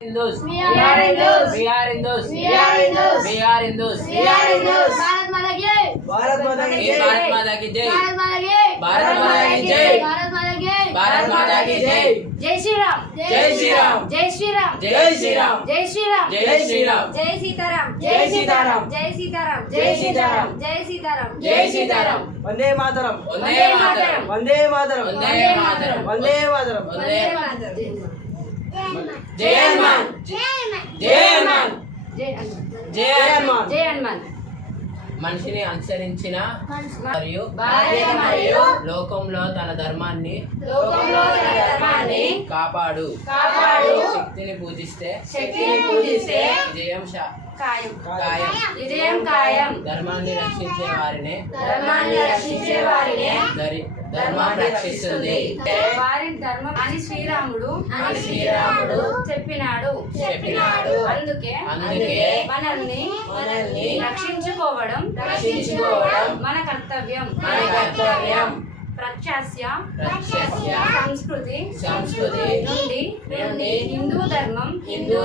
Hindus. We are Hindus. We are Hindus. We are Hindus. We are Hindus. We are Hindus. Bharat माता की जय. भारत माता की जय. भारत माता की जय. भारत माता की जय. भारत माता की जय. भारत माता की जय. भारत माता की जय. जय श्री राम. जय श्री राम. जय श्री राम. जय श्री राम. जय श्री राम. जय श्री राम. जय सीताराम. जय सीताराम. जय सीताराम. जय सीताराम. जय सीताराम. जय सीताराम. वंदे मातरम. वंदे मातरम. वंदे मातरम. वंदे मातरम. वंदे मातरम. वंदे मातरम. जय हनुमान. जय हनुमान. जय हनुमान. जय हनुमान. जय हनुमान. మనిషిని అనుసరించిన మరియు లోకంలో తన ధర్మాన్ని కాపాడు శక్తిని పూజిస్తే విజయం విజయం ఖాయం. ధర్మాన్ని రక్షించే వారినే ధర్మాన్ని రక్షిస్తుంది. వారి ధర్మం అని శ్రీరాముడు చెప్పినాడు. అందుకే మనల్ని రక్షించుకోవడం మన కర్తవ్యం. ప్రఖ్యాస్య సంస్కృతి నుండి హిందూ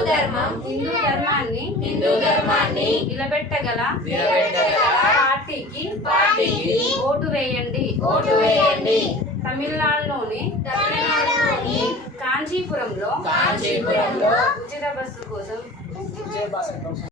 ధర్మాన్ని నిలబెట్టగల పార్టీకి ఓటు వేయండి. తమిళనాడులోని కాంచీపురంలో ఉచిత బస్సు కోసం